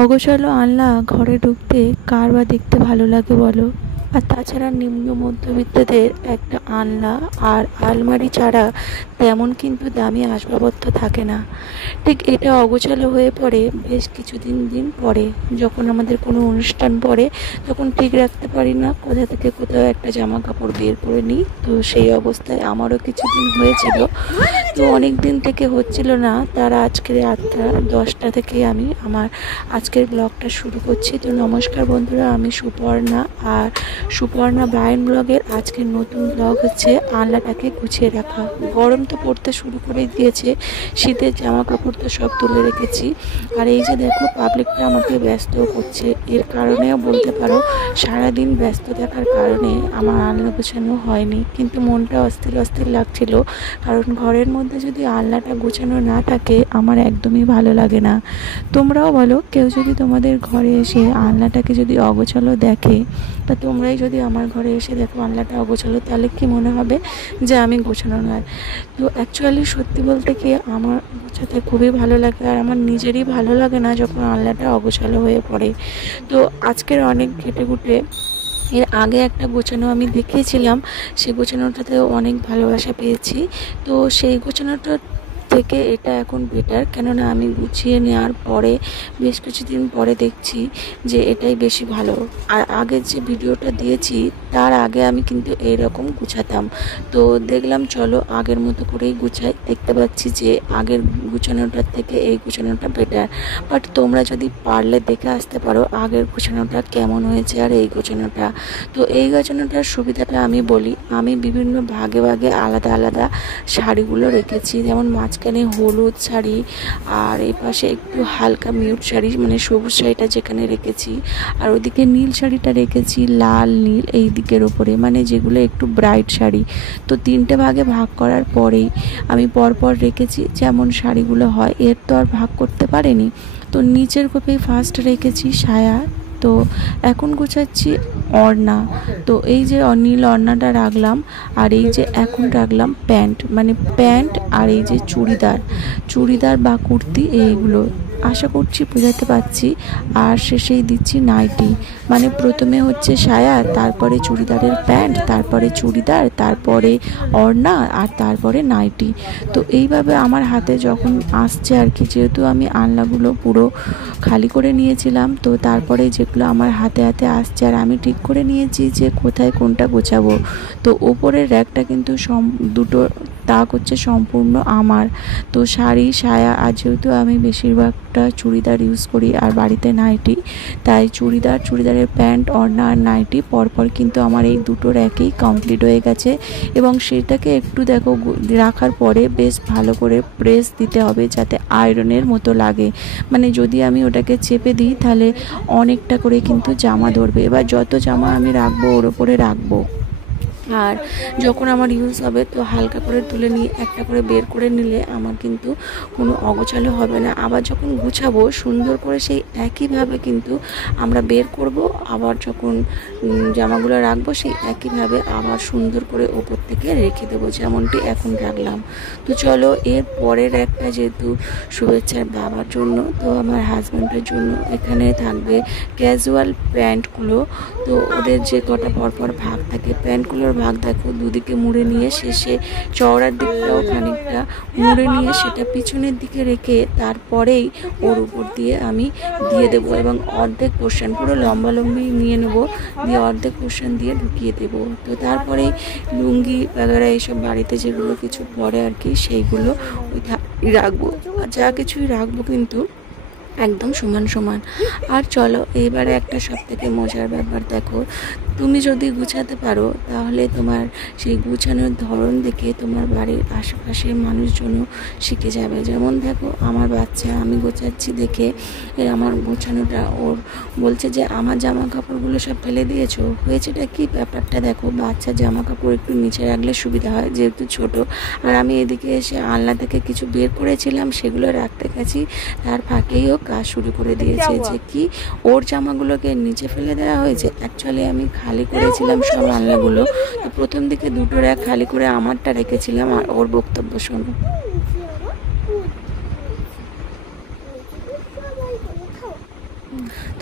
অগোছালো আলনা ঘরে ঢুকতে কার বা দেখতে ভালো লাগে বলো? আর তাছাড়া নিম্ন মধ্যবিত্তদের একটা আলনা আর আলমারি ছাড়া তেমন কিন্তু দামি আসবাবপত্র থাকে না। ঠিক এটা অগোছালো হয়ে পড়ে বেশ কিছুদিন দিন পরে, যখন আমাদের কোনো অনুষ্ঠান পড়ে তখন ঠিক রাখতে পারি না, কোথা থেকে কোথাও একটা জামা কাপড় বের করে নিই। তো সেই অবস্থায় আমারও কিছুদিন হয়েছিল। তো অনেক দিন থেকে হচ্ছিল না, তার আজকের 8টা 10টা থেকে আমি আমার আজকের ব্লগটা শুরু করছি। তো নমস্কার বন্ধুরা, আমি সুপর্ণা, আর সুপর্ণা ব্রায়ন ব্লগের আজকের নতুন ব্লগ হচ্ছে আলনাটাকে গুছিয়ে রাখা। গরম তো পড়তে শুরু করে দিয়েছে, শীতের জামা কাপড় তো সব তুলে রেখেছি। আর এই যে দেখো, পাবলিকটা আমাকে ব্যস্ত করছে, এর কারণেও বলতে পারো সারাদিন ব্যস্ত থাকার কারণে আমার আলনা গোছানো হয়নি। কিন্তু মনটা অস্থির অস্থির লাগছিল, কারণ ঘরের মধ্যে যদি আলনাটা গোছানো না থাকে আমার একদমই ভালো লাগে না। তোমরাও বলো, কেউ যদি তোমাদের ঘরে এসে আলনাটাকে যদি অগোছালো দেখে, তা তোমরাই যদি আমার ঘরে এসে দেখো আলনাটা অগোছালো, তাহলে কি মনে হবে যে আমি গোছানো নয়? তো অ্যাকচুয়ালি সত্যি বলতে কি, আমার গোছাতে খুবই ভালো লাগে, আর আমার নিজেরই ভালো লাগে না যখন আলনাটা অগোছালো হয়ে পড়ে। তো আজকের অনেক ঘেঁটেঘুটে এর আগে একটা গোছানো আমি দেখিয়েছিলাম, সেই গোছানোটাতে অনেক ভালোবাসা পেয়েছি। তো সেই গোছানোটা থেকে এটা এখন বেটার, কেননা আমি গুছিয়ে নেওয়ার পরে বেশ কিছুদিন পরে দেখছি যে এটাই বেশি ভালো। আর আগের যে ভিডিওটা দিয়েছি তার আগে আমি কিন্তু এইরকম গুছাতাম। তো দেখলাম চলো আগের মতো করেই গুছাই, দেখতে পাচ্ছি যে আগের গুছানোটার থেকে এই গুছানোটা বেটার। বাট তোমরা যদি পারলে দেখে আসতে পারো আগের গোছানোটা কেমন হয়েছে আর এই গোছানোটা। তো এই গোছানোটার সুবিধাটা আমি বলি, আমি বিভিন্ন ভাগে ভাগে আলাদা আলাদা শাড়িগুলো রেখেছি। যেমন মাঝখানে হলুদ শাড়ি, আর এই পাশে একটু হালকা মিউট শাড়ি, মানে সবুজ শাড়িটা যেখানে রেখেছি, আর ওদিকে নীল শাড়িটা রেখেছি, লাল নীল এই দিকের ওপরে, মানে যেগুলো একটু ব্রাইট শাড়ি। তো 3টে ভাগে ভাগ করার পরেই আমি পরপর রেখেছি যেমন শাড়িগুলো হয়, এর তো আর ভাগ করতে পারিনি। তো নিচের কোপেই ফার্স্ট রেখেছি সায়া। তো এখন গোছাচ্ছি ওড়না। তো এই যে নীল ওড়নাটা রাখলাম, আর এই যে এখন রাখলাম প্যান্ট, মানে প্যান্ট, আর এই যে চুড়িদার বা কুর্তি এইগুলো। আশা করছি বোঝাতে পারছি। আর শেষেই দিচ্ছি নাইটি, মানে প্রথমে হচ্ছে সায়া, তারপরে চুড়িদারের প্যান্ট, তারপরে চুড়িদার, তারপরে ওড়না, আর তারপরে নাইটি। তো এইভাবে আমার হাতে যখন আসছে আর কি, যেহেতু আমি আলনাগুলো পুরো খালি করে নিয়েছিলাম, তো তারপরে যেগুলো আমার হাতে হাতে আসছে, আর আমি ঠিক করে নিয়েছি যে কোথায় কোনটা গোছাবো। তো ওপরের র্যাকটা কিন্তু দুটো তাক হচ্ছে সম্পূর্ণ আমার। তো শাড়ি, সায়া, আর যেহেতু আমি বেশিরভাগটা চুড়িদার ইউজ করি আর বাড়িতে নাইটি, তাই চুড়িদারের প্যান্ট, ওড়না আর নাইটি পরপর কিন্তু আমার এই দুটো র্যাকেই কমপ্লিট হয়ে গেছে। এবং সেটাকে একটু দেখো রাখার পরে বেশ ভালো করে প্রেস দিতে হবে যাতে আয়রনের মতো লাগে। মানে যদি আমি ওটাকে চেপে দিই তাহলে অনেকটা করে কিন্তু জামা ধরবে। এবার যত জামা আমি রাখবো ওর ওপরে রাখবো, আর যখন আমার ইউজ হবে তো হালকা করে তুলে নিয়ে একটা করে বের করে নিলে আমার কিন্তু কোনো অগোছালো হবে না। আবার যখন গুছাবো সুন্দর করে সেই একইভাবে কিন্তু আমরা বের করব, আবার যখন জামাগুলো রাখবো সেই একইভাবে আবার সুন্দর করে ওপর থেকে রেখে দেবো, যেমনটি এখন রাখলাম। তো চলো, এর পরের একটা যেহেতু শুভেচ্ছার বাবার জন্য, তো আমার হাজব্যান্ডের জন্য এখানে থাকবে ক্যাজুয়াল প্যান্টগুলো। তো ওদের যে কটা পরপর ভাগ থাকে, প্যান্টগুলোর ভাগ দেখো দুদিকে মুড়ে নিয়ে শেষে চওড়ার দিকটাও খানিকটা মুড়ে নিয়ে সেটা পিছনের দিকে রেখে তারপরেই ওর উপর দিয়ে আমি দিয়ে দেবো, এবং অর্ধেক পোর্শন পুরো লম্বালম্বি নিয়ে নেবো, দিয়ে অর্ধেক পোর্শন দিয়ে ঢুকিয়ে দেবো। তো তারপরেই লুঙ্গি বাগেরা এইসব বাড়িতে যেগুলো কিছু পরে আর কি, সেইগুলো ওই রাখবো। আর যা কিছুই রাখবো কিন্তু একদম সমান সমান। আর চলো, এবারে একটা সবথেকে মজার ব্যাপার দেখো, তুমি যদি গুছাতে পারো তাহলে তোমার সেই গুছানোর ধরন দেখে তোমার বাড়ির আশেপাশের মানুষজনও শিখে যাবে। যেমন দেখো, আমার বাচ্চা আমি গোছাচ্ছি দেখে আমার গোছানোটা ওর বলছে যে আমার জামা কাপড়গুলো সব ফেলে দিয়েছো, হয়েছেটা কি ব্যাপারটা দেখো। বাচ্চার জামা কাপড় একটু নিচে রাখলে সুবিধা হয় যেহেতু ছোট। আর আমি এদিকে এসে আলনা থেকে কিছু বের করেছিলাম, সেগুলো রাখতে গেছি, তার ফাঁকেই ও কাজ শুরু করে দিয়েছে যে কি ওর জামাগুলোকে নিচে ফেলে দেওয়া হয়েছে। অ্যাকচুয়ালি আমি খালি করেছিলাম সব আলনাগুলো, তো প্রথম দিকে দুটো র্যাক খালি করে আমারটা রেখেছিলাম। আর ওর বক্তব্য শোনো।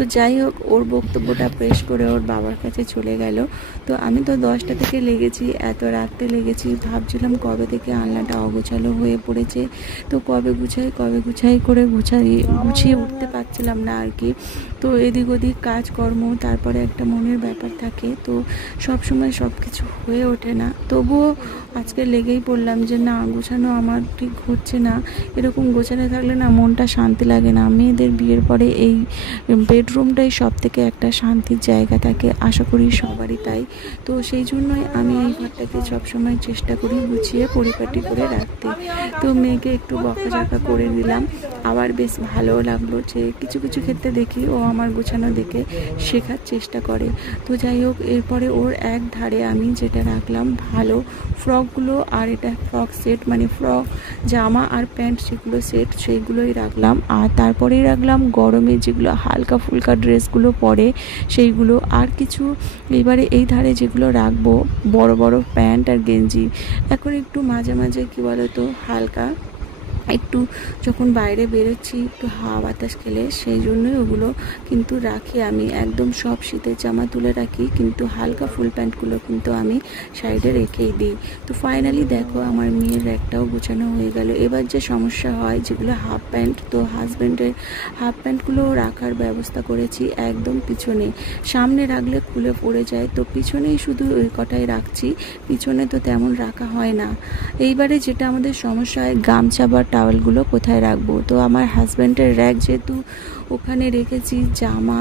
তো যাই হোক, ওর বক্তব্যটা পেশ করে ওর বাবার কাছে চলে গেল। তো আমি তো 10টা থেকে লেগেছি, এত রাত্রে লেগেছি, ভাবছিলাম কবে থেকে আলনাটা অগোছালো হয়ে পড়েছে, তো কবে গুছাই করে গুছিয়ে উঠতে পারছিলাম না আর কি। তো এদিক ওদিক কাজকর্ম, তারপরে একটা মনের ব্যাপার থাকে, তো সব সময় সব কিছু হয়ে ওঠে না। তবুও আজকে লেগেই পড়লাম যে না, গোছানো আমার ঠিক হচ্ছে না। এরকম গোছানো থাকলে না মনটা শান্তি লাগে না। মেয়েদের বিয়ের পরে এই বেডরুমটাই সব থেকে একটা শান্তির জায়গা থাকে, আশা করি সবারই তাই। তো সেই জন্যই আমি এই ঘরটাকে সবসময় চেষ্টা করি গুছিয়ে পরিপাটি করে রাখতে। তো মেয়েকে একটু বকাঝকা করে দিলাম, আবার বেশ ভালোও লাগলো যে কিছু কিছু ক্ষেত্রে দেখি ও আমার গোছানো দেখে শেখার চেষ্টা করে। তো যাই হোক, এরপরে ওর এক ধারে আমি যেটা রাখলাম ভালো ফ্রকগুলো, আর এটা ফ্রক সেট, মানে ফ্রক জামা আর প্যান্ট যেগুলো সেট, সেইগুলোই রাখলাম। আর তারপরেই রাখলাম গরমে যেগুলো হালকা ফুলকা ড্রেসগুলো পরে সেইগুলো, আর কিছু এবারে এই ধারে যেগুলো রাখবো বড় বড় প্যান্ট আর গেঞ্জি। এখন একটু মাঝে মাঝে কী বলো তো, হালকা একটু যখন বাইরে বেরোচ্ছি একটু হাওয়া বাতাস খেলে, সেই জন্যই ওগুলো কিন্তু রাখি। আমি একদম সব শীতের জামা তুলে রাখি, কিন্তু হালকা ফুল প্যান্টগুলো কিন্তু আমি সাইডে রেখেই দিই। তো ফাইনালি দেখো আমার মেয়ের র্যাকটাও গোছানো হয়ে গেল। এবার যে সমস্যা হয় যেগুলো হাফ প্যান্ট, তো হাজব্যান্ডের হাফ প্যান্টগুলো রাখার ব্যবস্থা করেছি একদম পিছনে। সামনে রাখলে খুলে পড়ে যায়, তো পিছনেই শুধু ওই কটাই রাখছি, পিছনে তো তেমন রাখা হয় না। এইবারে যেটা আমাদের সমস্যা হয়, গামছা বা টাওয়েলগুলো কোথায় রাখবো। তো আমার হাজব্যান্ডের র্যাক যেহেতু ওখানে রেখেছি, জামা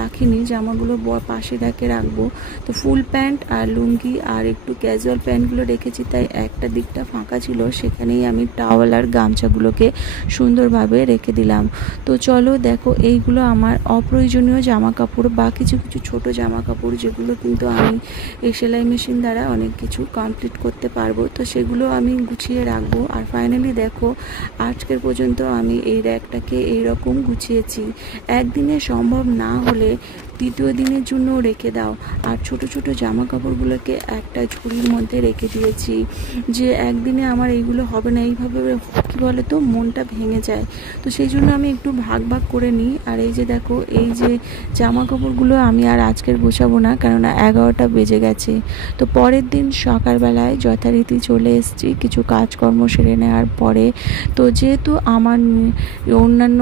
রাখিনি, জামাগুলো পাশে রেখে রাখবো। তো ফুল প্যান্ট আর লুঙ্গি আর একটু ক্যাজুয়াল প্যান্টগুলো রেখেছি, তাই একটা দিকটা ফাঁকা ছিল, সেখানেই আমি টাওয়েল আর গামছাগুলোকে সুন্দরভাবে রেখে দিলাম। তো চলো দেখো, এইগুলো আমার অপ্রয়োজনীয় জামা কাপড় বা কিছু কিছু ছোট জামা কাপড়, যেগুলো কিন্তু আমি এই সেলাই মেশিন দ্বারা অনেক কিছু কমপ্লিট করতে পারবো, তো সেগুলো আমি গুছিয়ে রাখবো। আর ফাইনালি দেখো, আজকের পর্যন্ত আমি এই র্যাকটাকে এইরকম গুছিয়েছি। একদিনে সম্ভব না হলে দ্বিতীয় দিনের জন্য রেখে দাও। আর ছোট ছোট জামা কাপড়গুলোকে একটা ঝুড়ির মধ্যে রেখে দিয়েছি, যে একদিনে আমার এইগুলো হবে না, এইভাবে কী বলে তো মনটা ভেঙে যায়। তো সেই জন্য আমি একটু ভাগ ভাগ করে নিই। আর এই যে দেখো, এই যে জামা কাপড়গুলো আমি আর আজকের গোছাবো না, কেননা 11টা বেজে গেছে। তো পরের দিন সকালবেলায় যথারীতি চলে এসেছি কিছু কাজকর্ম সেরে নেওয়ার পরে। তো যেহেতু আমার অন্যান্য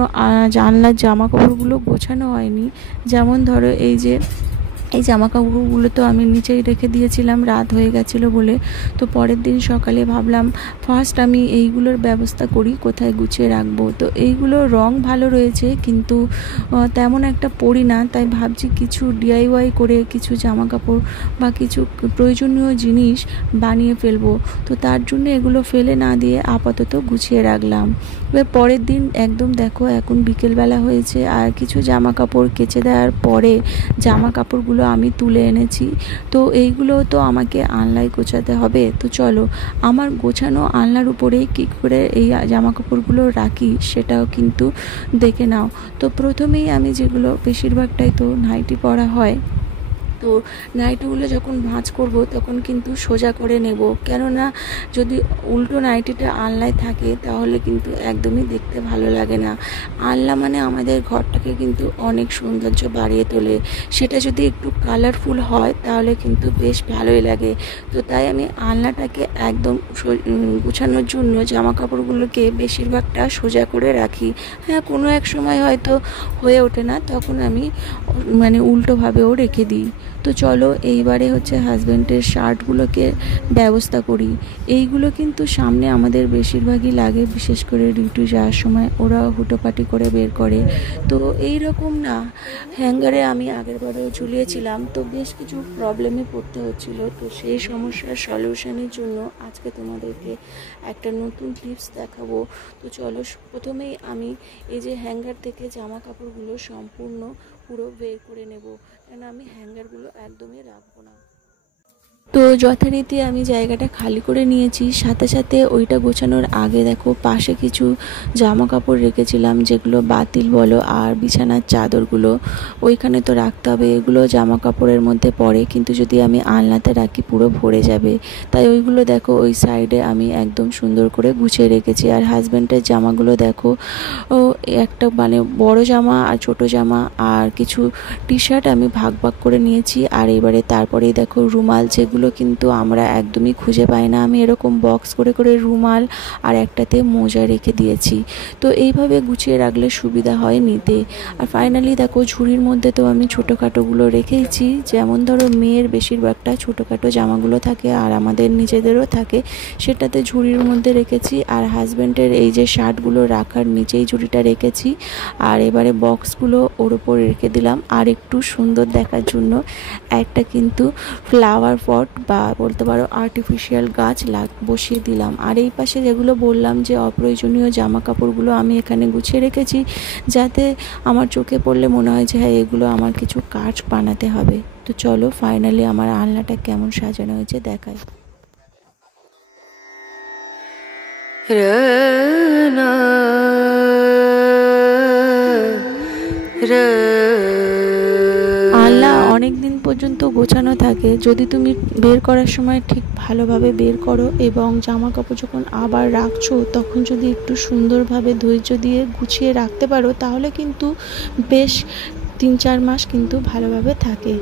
জানলার জামা কাপড়গুলো গোছানো হয়নি, যেমন ধরো এই জামা কাপড়গুলো তো আমি নিচেই রেখে দিয়েছিলাম, রাত হয়ে গেছিলো বলে। তো পরের দিন সকালে ভাবলাম ফার্স্ট আমি এইগুলোর ব্যবস্থা করি কোথায় গুছিয়ে রাখবো। তো এইগুলোর রং ভালো রয়েছে, কিন্তু তেমন একটা পরি না, তাই ভাবছি কিছু ডিআইওয়াই করে কিছু জামা কাপড় বা কিছু প্রয়োজনীয় জিনিস বানিয়ে ফেলবো। তো তার জন্য এগুলো ফেলে না দিয়ে আপাতত গুছিয়ে রাখলাম। এবার পরের দিন একদম দেখো, এখন বিকেলবেলা হয়েছে, আর কিছু জামা কাপড় কেচে দেওয়ার পরে জামা কাপড়গুলো আমি তুলে এনেছি। তো এইগুলো তো আমাকে আলনায় গোছাতে হবে। তো চলো, আমার গোছানো আলনার উপরেই কী করে এই জামা কাপড়গুলো রাখি সেটাও কিন্তু দেখে নাও। তো প্রথমেই আমি যেগুলো, বেশিরভাগটাই তো নাইটি পরা হয়, তো নাইটিগুলো যখন ভাঁজ করব তখন কিন্তু সোজা করে নেব, কেননা যদি উল্টো নাইটিটা আলনায় থাকে তাহলে কিন্তু একদমই দেখতে ভালো লাগে না। আলনা মানে আমাদের ঘরটাকে কিন্তু অনেক সৌন্দর্য বাড়িয়ে তোলে, সেটা যদি একটু কালারফুল হয় তাহলে কিন্তু বেশ ভালোই লাগে। তো তাই আমি আলনাটাকে একদম গুছানোর জন্য জামা কাপড়গুলোকে বেশিরভাগটা সোজা করে রাখি। হ্যাঁ, কোনো এক সময় হয়তো হয়ে ওঠে না, তখন আমি মানে উল্টোভাবেও রেখে দিই। তো চলো, এইবারে হচ্ছে হাজব্যান্ডের শার্টগুলোকে ব্যবস্থা করি। এইগুলো কিন্তু সামনে আমাদের বেশিরভাগই লাগে, বিশেষ করে ডিউটি যাওয়ার সময় ওরা হুটোপাটি করে বের করে। তো এই রকম না, হ্যাঙ্গারে আমি আগেরবারেও ঝুলিয়েছিলাম, তো বেশ কিছু প্রবলেমে পড়তে হচ্ছিলো। তো সেই সমস্যার সলিউশনের জন্য আজকে তোমাদেরকে একটা নতুন টিপস দেখাবো। তো চলো, প্রথমেই আমি এই যে হ্যাঙ্গার থেকে জামা কাপড়গুলো সম্পূর্ণ পুরো বের করে নেব, কেন আমি হ্যাঙ্গারগুলো একদমই রাখবো না। তো যথারীতি আমি জায়গাটা খালি করে নিয়েছি, সাথে সাথে ওইটা গোছানোর আগে দেখো পাশে কিছু জামা কাপড় রেখেছিলাম, যেগুলো বাতিল বলো আর বিছানার চাদরগুলো ওইখানে তো রাখতে হবে। এগুলো জামা কাপড়ের মধ্যে পড়ে, কিন্তু যদি আমি আলনাতে রাখি পুরো ভরে যাবে, তাই ওইগুলো দেখো ওই সাইডে আমি একদম সুন্দর করে গুছিয়ে রেখেছি। আর হাজব্যান্ডের জামাগুলো দেখো, ও একটা মানে বড় জামা আর ছোট জামা আর কিছু টি শার্ট আমি ভাগ ভাগ করে নিয়েছি। আর এবারে তারপরেই দেখো রুমাল, যেগুলো কিন্তু আমরা একদমই খুঁজে পাই না, আমি এরকম বক্স করে করে রুমাল আর একটাতে মোজা রেখে দিয়েছি। তো এইভাবে গুছিয়ে রাখলে সুবিধা হয় নিতে। আর ফাইনালি দেখো ঝুড়ির মধ্যে তো আমি ছোটোখাটোগুলো রেখেইছি, যেমন ধরো মেয়ের বেশিরভাগটা ছোটোখাটো জামাগুলো থাকে আর আমাদের নিজেদেরও থাকে, সেটাতে ঝুড়ির মধ্যে রেখেছি। আর হাজব্যান্ডের এই যে শার্টগুলো রাখার নিচেই ঝুড়িটা রেখেছি। আর এবারে বক্সগুলো ওর উপর রেখে দিলাম। আর একটু সুন্দর দেখার জন্য একটা কিন্তু ফ্লাওয়ার পট বা বলতে পারো আর্টিফিশিয়াল গাছ বসিয়ে দিলাম। আর এই পাশে যেগুলো বললাম যে অপ্রয়োজনীয় জামা কাপড়গুলো আমি এখানে গুছিয়ে রেখেছি, যাতে আমার চোখে পড়লে মনে হয় যে হ্যাঁ এগুলো আমার কিছু কাজ বানাতে হবে। তো চলো ফাইনালি আমার আলনাটা কেমন সাজানো হয়েছে দেখাই। আলনা অনেক দিন পর্যন্ত গোছানো থাকে যদি তুমি বের করার সময় ঠিক ভালোভাবে বের করো, এবং জামা কাপড় যখন আবার রাখছো তখন যদি একটু সুন্দরভাবে ধৈর্য দিয়ে গুছিয়ে রাখতে পারো, তাহলে কিন্তু বেশ 3-4 মাস কিন্তু ভালোভাবে থাকে।